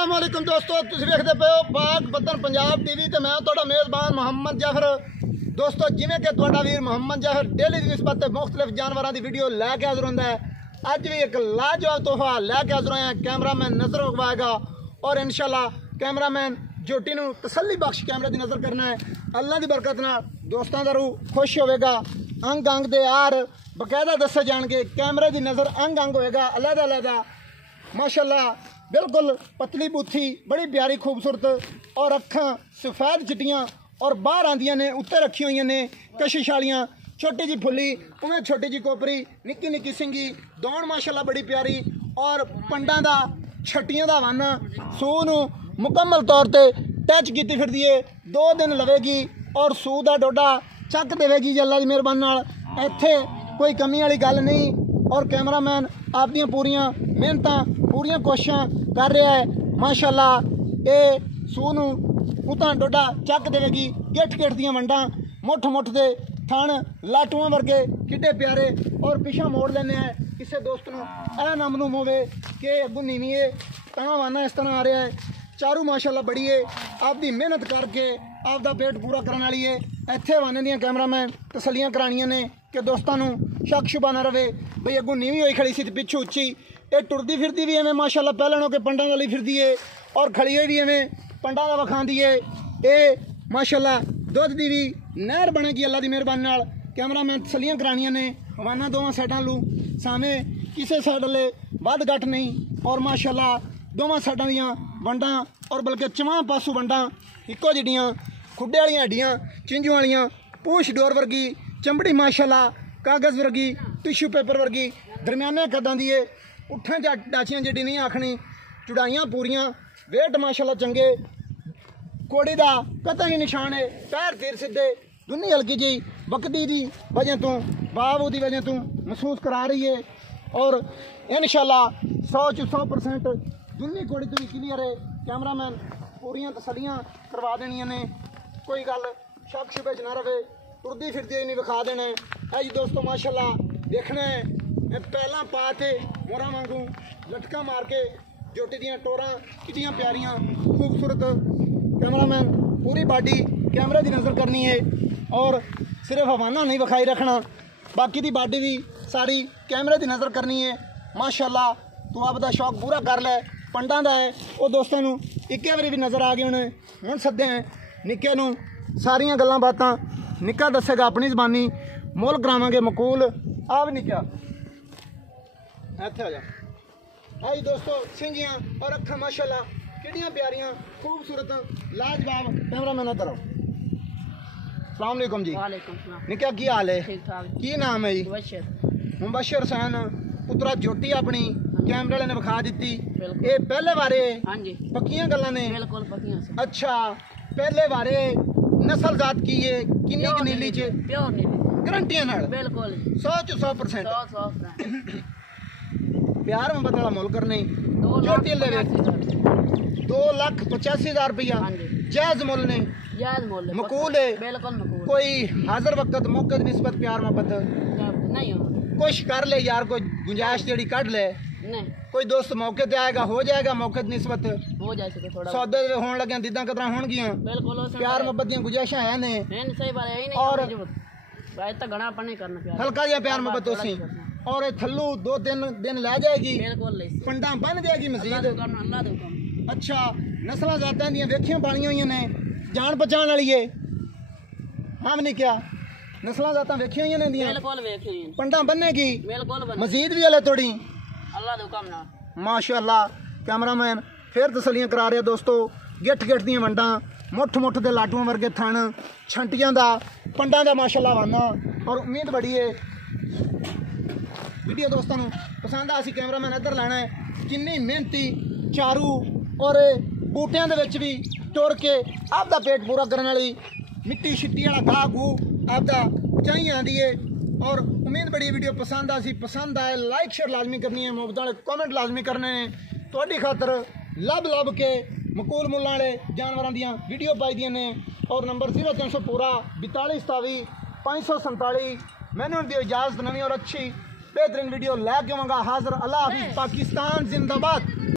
अस्सलाम वालेकुम दोस्तों, तुसीं वेखदे पे हो पाक वतन पंजाब टीवी ते मैं तुहाडा मेज़बान मोहम्मद जाफर। दोस्तों जिवें कि तुहाडा वीर मोहम्मद जाफर डेली दी निस्बत मुख्तलिफ जानवरों की वीडियो लैके हाज़र होंदा है। अज भी एक लाजवाब तोहफा लैके हाज़र होया। कैमरामैन नज़र रखवाएगा और इंशाल्लाह कैमरामैन जोटी नूं तसल्ली बख्श कैमरे की नज़र करना है। अल्लाह की बरकत नाल दोस्तों का रूह खुश होगा। अंग अंग दे आर बकायदा दसे जाएंगे। कैमरे की नज़र अंग अंग होएगा अलहदा अलहदा। माशाल्लाह बिल्कुल पतली बूथी बड़ी प्यारी खूबसूरत और अखां सफेद चिट्टियां और बाहर आंदियां ने उत्ते रखी हुई ने कशिश वालियां। छोटी जी फुली उमें छोटी जी कोपरी निक्की निक्की सिंगी दौड़ माशाल्लाह बड़ी प्यारी और पंडा दा छट्टियां दा वाना सूह नूं मुकम्मल तौर पर टच की फिर है। 2 दिन लवेगी और सूह का डोडा चक देवेगी जी अल्लाह की मेहरबानी नाल। इत्थे कोई कमी वाली गल नहीं और कैमरामैन आपदियां पूरियां मेहनत पूरियां कोशिशां कर रहा है। माशाल्लाह ये सूह नूं उतां डोडा चक देवेगी। गिठ गिठ दियां वंडां मुठ मुठ दे थण लाटूआं वर्गे किड्डे प्यारे और पिछा मोड़ लेने हैं। किसी दोस्त नूं ऐ नामनूम होवे कि अगू नीवी है तां वाना इस तरह आ रहा है। चारू माशाल्लाह बड़ी है आपदी मेहनत करके आपदा पेट पूरा करने वाली है। इत्थे वाने दियां कैमरामैन तसलियां करानियां ने कि दोस्तों नूं शक शुबा ना रवे बई अगू नीवी होई खड़ी सी ते पिछू उच्ची। ये टुरदी फिरदी भी एवें माशाल्लाह पहले के पंडा वाली फिरदी है और खड़ी हुई भी एवें पंडा का वखांदी है। ये माशाल्लाह दुध की भी नहर बनेगी अल्लाह की मेहरबानी नाल। कैमरामैन तसलियां करानियां ने हवाना दोवां साइडां लू सामे किसी साइड ले वध घट नहीं और माशाल्लाह दोवां साइडां दियां वंडां और बल्कि चवां पासों वंडां इक्को जिहियां खुड्डे वालियां हड्डियां चिंजू वालियां पूछ डोर वर्गी चमड़ी माशाल्लाह कागज़ वर्गी टिश्यू पेपर वर्गी दरम्याने कदां दी है। उठन डाचियां जिड्डी नहीं आखनी चुड़ाइयां पूरियां वेट माशाल्लाह चंगे कोड़ी दा कतई नहीं निशान है। पैर तीर सीधे दुनी हल्की जी बकदी दी वजह तो बाबू की वजह तो महसूस करा रही है और इंशाल्लाह 100% दुनी कोड़ी तो क्लीयर है। कैमरामैन पूरियां तसलियां करवा देनियां ने कोई गल शक शुबे च ना रवे टुरदी फिरदी नहीं विखा देना है जी दोस्तों। माशाल्लाह देखना है पहला पा के मोरा वांगू लटका मार के जोटी दियां टोरां कितनियां प्यारियां खूबसूरत। कैमरामैन पूरी बॉडी कैमरे की नज़र करनी है और सिर्फ हवाना नहीं विखाई रखना बाकी दी बॉडी भी सारी कैमरे की नज़र करनी है। माशाल्लाह तू आपदा शौक पूरा कर लै पंडा दा है वो दोस्तों नूं इक्के बारी भी नज़र आ गए हुण सद्दे हैं निक्के नूं सारियां गल्लां बातां निक्का दसेगा अपनी जबानी मुल करावांगे मकूल आ भी निक्का इत्थे आ जा। आई दोस्तों सिंगियां और अखां माशाल्लाह कितनियां प्यारियां खूबसूरत लाजवाब। कैमरामैन इधर आओ। अस्सलाम वालेकुम जी। वालेकुम सलाम। निक्का की हाल है? ठीक ठाक। की नाम है जी? मुबशर हुसैन पुत्रा जोटी अपनी कैमरे वाले ने विखा दी। ये पहले बारे हाँ जी पक्कियां गल्लां ने? बिल्कुल पक्कियां से। अच्छा पहले बारे नस्ल जात की है किन्नी की नीली च? प्योर नीली गारंटियां नाल बिल्कुल 100% 100% प्यार में बदला मुल करने 2,85,000 रुपया हाँ जी जायज मुल ने जायज मोल मकूल है बिल्कुल मकूल। कोई हाजिर वक्त मौके की निस्बत प्यार मोहब्बत नहीं हो कुछ कर ले यार कोई गुंजाइश जड़ी कढ़ ले नहीं कोई दोस्त मौके ते आएगा हो जाएगा मौके की निस्बत हो जाए सके थोड़ा सौदे होने लगे दिदा कदर होणगियां बिल्कुल प्यार मोहब्बत दी गुंजाइशां है ने सही बात है और भाई तो घना पने करना प्यार हल्का जिहा प्यार मोहब्बत उसी और ये थल्लू 2-3 दिन लै जाएगी बिल्कुल पंडा बन जाएगी मजीद। अल्लाह दे हुक्म। अच्छा नस्लां जातां दियां वेखियां पालियां होईयां ने जान पहचान वाली है हाँ भी नहीं क्या नस्लां जातां वेखियां होईयां ने दियां बिल्कुल वेखी पंडा बनेगी बिल्कुल मजीद भी हले थोड़ी अल्लाह दे हुक्म नाल। माशाल्लाह कैमरामैन फिर तसलियां करा रहे दोस्तों। गिठ गिठ दियां वंडां मुठ मुठ दे लाटूआं वर्गे थण छंटियां दा पंडा दा माशाल्लाह वाना और उम्मीद बड़ी है वीडियो दोस्तों पसंद आ। कैमरामैन इधर लाना है किन्नी मेहनती चारू और बूटियां दे विच भी टुर के आपदा पेट पूरा करने वाली मिट्टी शिट्टी वाला घाह घूह आपदा चाहिए आती है और उम्मीद बड़ी वीडियो पसंद आ। पसंद आए लाइक शेयर लाजमी करनी है मुफ्त वाले कॉमेंट लाजमी करने ने तुहाडी खातर लब लब के मकूल मुल्लां वाले जानवरों दियां वीडियो पाई दियां ने और नंबर 0300 पूरा 4227 547। मैंने दी इजाज़त नवी और अच्छी बेहतरीन वीडियो लैके आवांगा हाजिर। अल्लाह हाफिज़। पाकिस्तान जिंदाबाद।